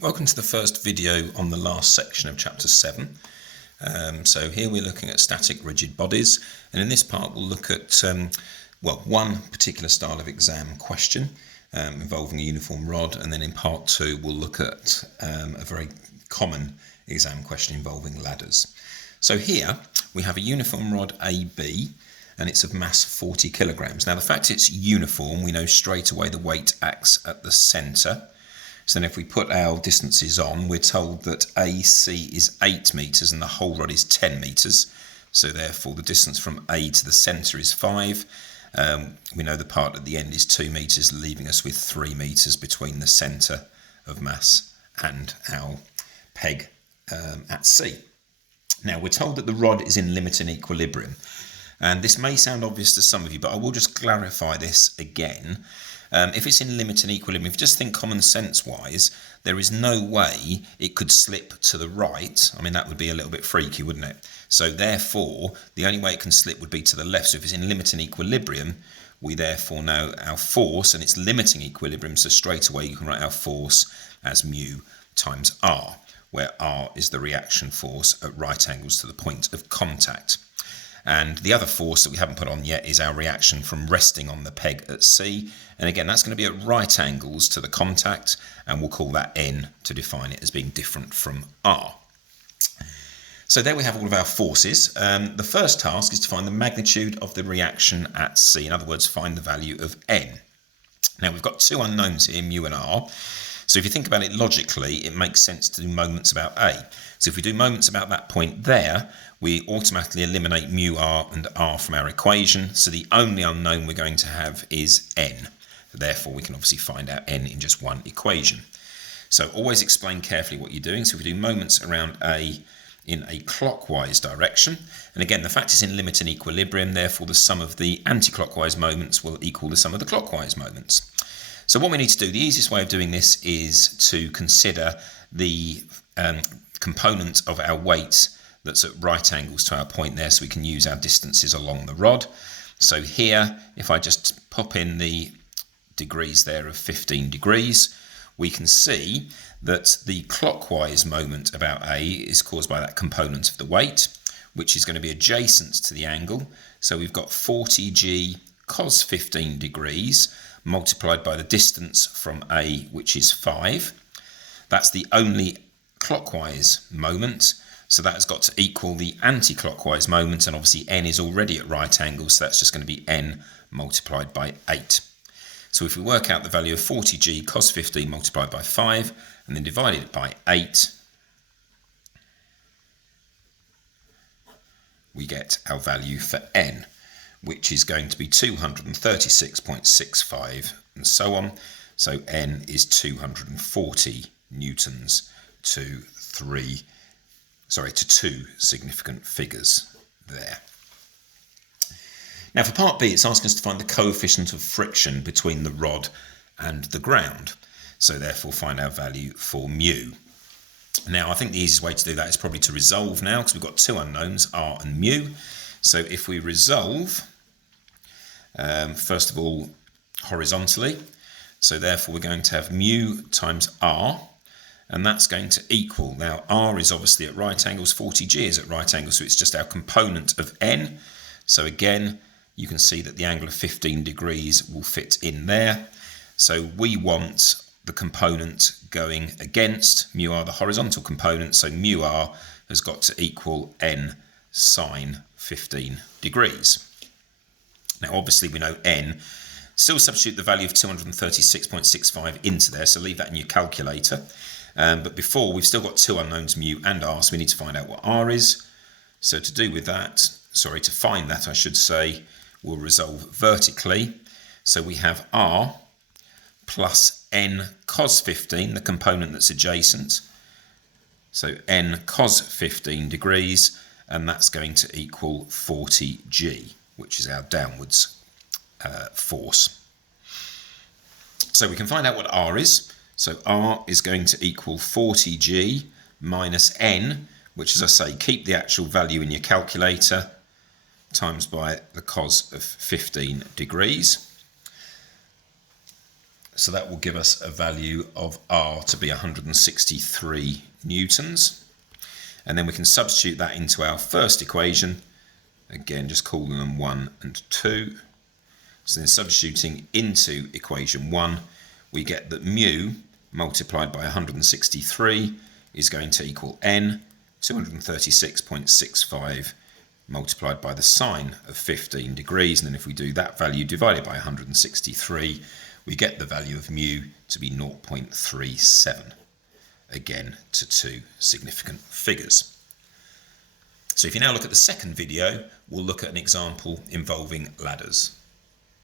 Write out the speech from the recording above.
Welcome to the first video on the last section of chapter 7. So here we're looking at static rigid bodies, and in this part we'll look at one particular style of exam question involving a uniform rod, and then in part 2 we'll look at a very common exam question involving ladders. So here we have a uniform rod AB, and it's of mass 40 kilograms. Now the fact it's uniform, we know straight away the weight acts at the centre. So then if we put our distances on, we're told that AC is 8 metres and the whole rod is 10 metres. So therefore the distance from A to the centre is 5. We know the part at the end is 2 metres, leaving us with 3 metres between the centre of mass and our peg at C. Now we're told that the rod is in limiting equilibrium. And this may sound obvious to some of you, but I will just clarify this again. If it's in limiting equilibrium, if you just think common sense wise, there is no way it could slip to the right. I mean, that would be a little bit freaky, wouldn't it? So therefore, the only way it can slip would be to the left. So if it's in limiting equilibrium, we therefore know our force, and it's limiting equilibrium. So straight away, you can write our force as mu times R, where R is the reaction force at right angles to the point of contact. And the other force that we haven't put on yet is our reaction from resting on the peg at C. And again, that's going to be at right angles to the contact, and we'll call that N to define it as being different from R. So there we have all of our forces. The first task is to find the magnitude of the reaction at C. In other words, find the value of N. Now we've got two unknowns here, mu and R. So if you think about it logically, it makes sense to do moments about A. So if we do moments about that point there, we automatically eliminate mu r and r from our equation. So the only unknown we're going to have is n. Therefore, we can obviously find out n in just one equation. So always explain carefully what you're doing. So if we do moments around A in a clockwise direction, and again, the fact is in limiting equilibrium, therefore the sum of the anti-clockwise moments will equal the sum of the clockwise moments. So what we need to do, the easiest way of doing this is to consider the component of our weight that's at right angles to our point there, so we can use our distances along the rod. So here, if I just pop in the degrees there of 15 degrees, we can see that the clockwise moment about A is caused by that component of the weight, which is going to be adjacent to the angle. So we've got 40g cos 15 degrees multiplied by the distance from A, which is 5. That's the only clockwise moment, so that has got to equal the anti-clockwise moment, and obviously n is already at right angles, so that's just going to be n multiplied by 8. So if we work out the value of 40g cos 15 multiplied by 5 and then divided it by 8, we get our value for n, which is going to be 236.65 and so on. So n is 240 newtons to 2 significant figures there. Now for part B, it's asking us to find the coefficient of friction between the rod and the ground. So therefore find our value for mu. Now I think the easiest way to do that is probably to resolve now, because we've got two unknowns, r and mu. So if we resolve, first of all, horizontally, so therefore we're going to have mu times r, and that's going to equal, now r is obviously at right angles, 40g is at right angles, so it's just our component of n. So again, you can see that the angle of 15 degrees will fit in there. So we want the component going against mu r, the horizontal component, so mu r has got to equal n sine 15 degrees. Now obviously we know n. Still substitute the value of 236.65 into there, so leave that in your calculator. But before, we've still got two unknowns, mu and r, so we need to find out what r is. So to find that, I should say, we'll resolve vertically. So we have r plus n cos 15, the component that's adjacent. So n cos 15 degrees, and that's going to equal 40g, which is our downwards force. So we can find out what r is. So r is going to equal 40g minus n, which, as I say, keep the actual value in your calculator, times by the cos of 15 degrees. So that will give us a value of R to be 163 newtons. And then we can substitute that into our first equation. Again, just calling them 1 and 2. So then substituting into equation 1, we get that mu multiplied by 163 is going to equal n, 236.65 multiplied by the sine of 15 degrees. And then if we do that value divided by 163, we get the value of mu to be 0.37. Again, to two significant figures. So if you now look at the second video, we'll look at an example involving ladders.